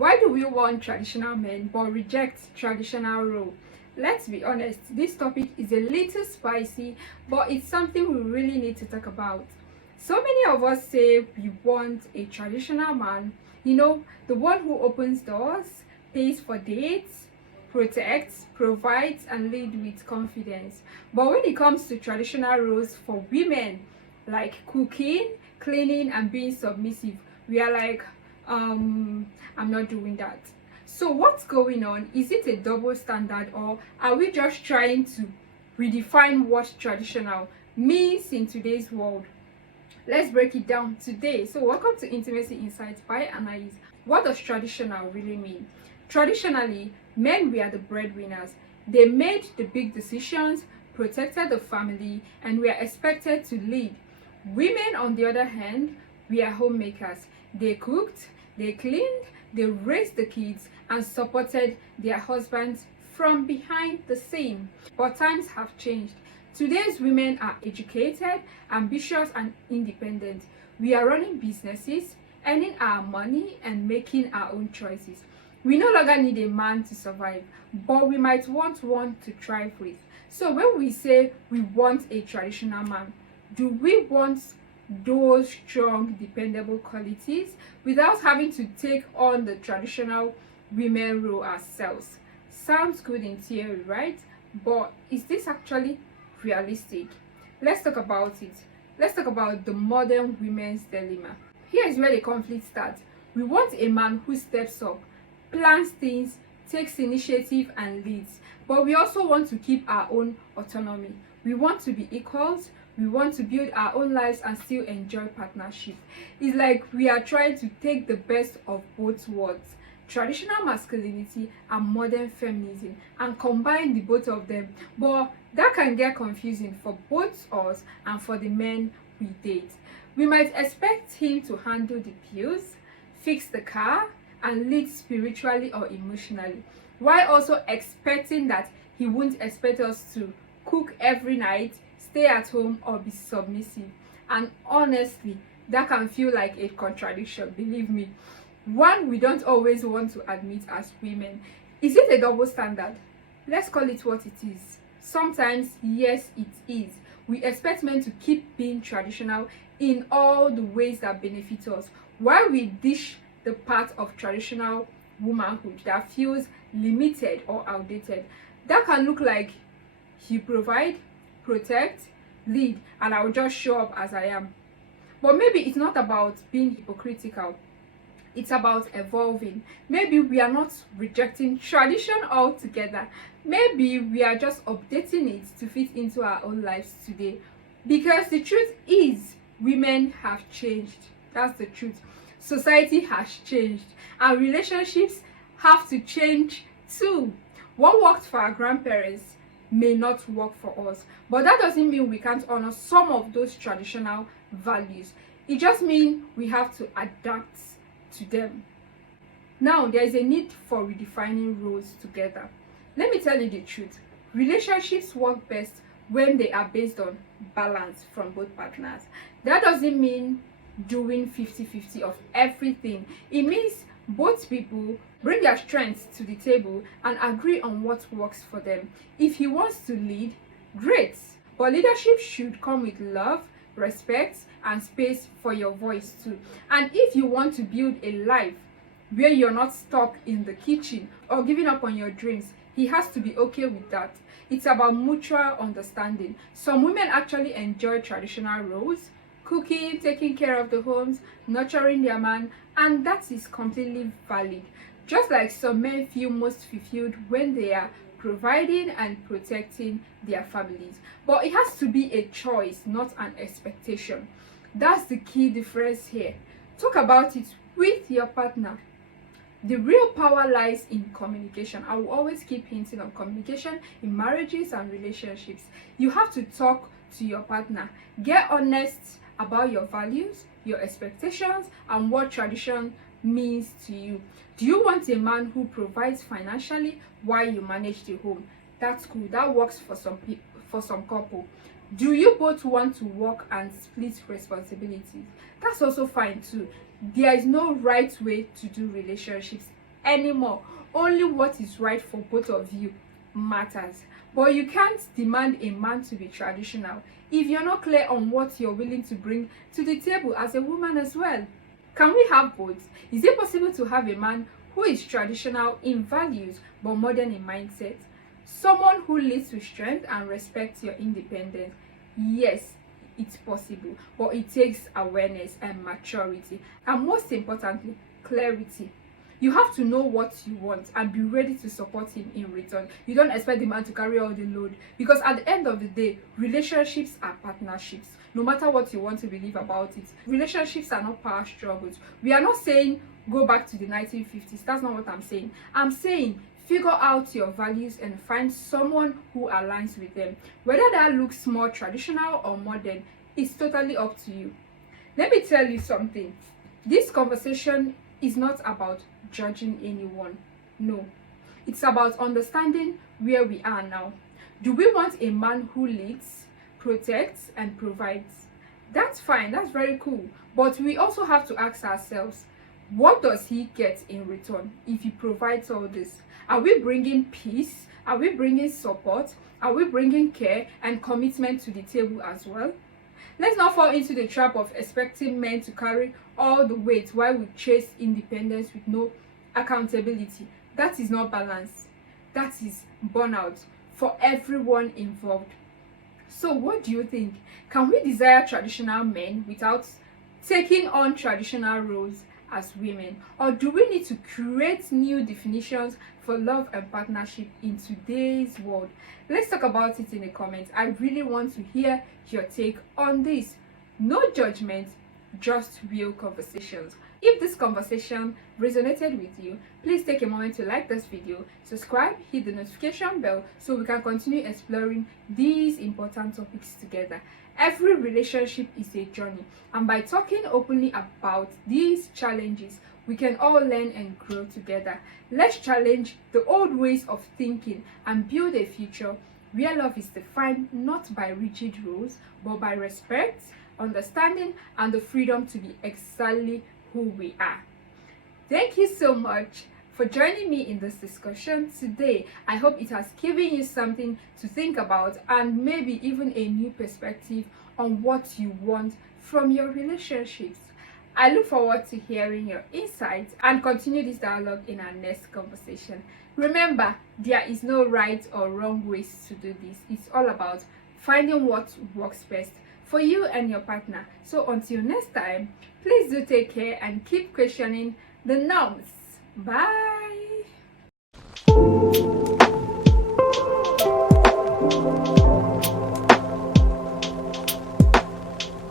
Why do we want traditional men but reject traditional role? Let's be honest, this topic is a little spicy, but it's something we really need to talk about. So many of us say we want a traditional man, the one who opens doors, pays for dates, protects, provides, and leads with confidence. But when it comes to traditional roles for women, like cooking, cleaning, and being submissive, we are like, I'm not doing that. So what's going on? Is it a double standard, or are we just trying to redefine what traditional means in today's world? Let's break it down today. So welcome to Intimacy Insights by Anais. What does traditional really mean? Traditionally, men were the breadwinners. They made the big decisions, protected the family, and were expected to lead. Women, on the other hand, were homemakers. They cooked, they cleaned, they raised the kids, and supported their husbands from behind the scene. But times have changed. Today's women are educated, ambitious, and independent. We are running businesses, earning our money, and making our own choices. We no longer need a man to survive, but we might want one to thrive with. So when we say we want a traditional man, do we want those strong, dependable qualities without having to take on the traditional women role ourselves? Sounds good in theory, right? But is this actually realistic? Let's talk about it. Let's talk about the modern women's dilemma. Here is where the conflict starts. We want a man who steps up, plans things, takes initiative, and leads. But we also want to keep our own autonomy. We want to be equals. We want to build our own lives and still enjoy partnership. It's like we are trying to take the best of both worlds, traditional masculinity and modern feminism, and combine the both of them. But that can get confusing for both us and for the men we date. We might expect him to handle the bills, fix the car, and lead spiritually or emotionally, while also expecting that he won't expect us to cook every night, stay at home, or be submissive. And honestly, that can feel like a contradiction, believe me, one we don't always want to admit as women. Is it a double standard? Let's call it what it is. Sometimes, yes, it is. We expect men to keep being traditional in all the ways that benefit us, while we dish the part of traditional womanhood that feels limited or outdated. That can look like you provide, protect, lead, and I'll just show up as I am. But maybe it's not about being hypocritical. It's about evolving. Maybe we are not rejecting tradition altogether. Maybe we are just updating it to fit into our own lives today. Because the truth is, women have changed. That's the truth. Society has changed, and relationships have to change too. What worked for our grandparents may not work for us, but that doesn't mean we can't honor some of those traditional values. It just means we have to adapt to them. Now, there is a need for redefining roles together. Let me tell you the truth. Relationships work best when they are based on balance from both partners. That doesn't mean doing 50-50 of everything. It means both people bring their strengths to the table and agree on what works for them. If he wants to lead, great. But leadership should come with love, respect, and space for your voice too. And if you want to build a life where you're not stuck in the kitchen or giving up on your dreams, he has to be okay with that. It's about mutual understanding. Some women actually enjoy traditional roles, cooking, taking care of the homes, nurturing their man, and that is completely valid. Just like some men feel most fulfilled when they are providing and protecting their families. But it has to be a choice, not an expectation. That's the key difference here. Talk about it with your partner. The real power lies in communication. I will always keep hinting on communication in marriages and relationships. You have to talk to your partner. Get honest about your values, your expectations, and what tradition means to you. Do you want a man who provides financially while you manage the home? That's cool. That works for some couple. Do you both want to work and split responsibilities? That's also fine too. There is no right way to do relationships anymore. Only what is right for both of you matters. But you can't demand a man to be traditional if you're not clear on what you're willing to bring to the table as a woman as well. Can we have both? Is it possible to have a man who is traditional in values but modern in mindset? Someone who leads with strength and respects your independence? Yes, it's possible, but it takes awareness and maturity, and most importantly, clarity. You have to know what you want and be ready to support him in return. You don't expect the man to carry all the load, because at the end of the day, relationships are partnerships. No matter what you want to believe about it, relationships are not power struggles. We are not saying go back to the 1950s. That's not what I'm saying. I'm saying figure out your values and find someone who aligns with them. Whether that looks more traditional or modern is totally up to you. Let me tell you something. This conversation is not about judging anyone. No. It's about understanding where we are now. Do we want a man who leads, protects, and provides? That's fine. That's very cool. But we also have to ask ourselves, what does he get in return if he provides all this? Are we bringing peace? Are we bringing support? Are we bringing care and commitment to the table as well? Let's not fall into the trap of expecting men to carry all the weight while we chase independence with no accountability. That is not balance. That is burnout for everyone involved. So what do you think? Can we desire traditional men without taking on traditional roles as women? Or do we need to create new definitions for love and partnership in today's world? Let's talk about it in the comments. I really want to hear your take on this. No judgment, just real conversations. If this conversation resonated with you, please take a moment to like this video, subscribe, hit the notification bell so we can continue exploring these important topics together. Every relationship is a journey, and by talking openly about these challenges, we can all learn and grow together. Let's challenge the old ways of thinking and build a future where love is defined not by rigid rules, but by respect, understanding, and the freedom to be exactly who we are. Thank you so much for joining me in this discussion today. I hope it has given you something to think about and maybe even a new perspective on what you want from your relationships. I look forward to hearing your insights and continue this dialogue in our next conversation. Remember, there is no right or wrong ways to do this. It's all about finding what works best for you and your partner. So until next time, please do take care and keep questioning the norms. Bye.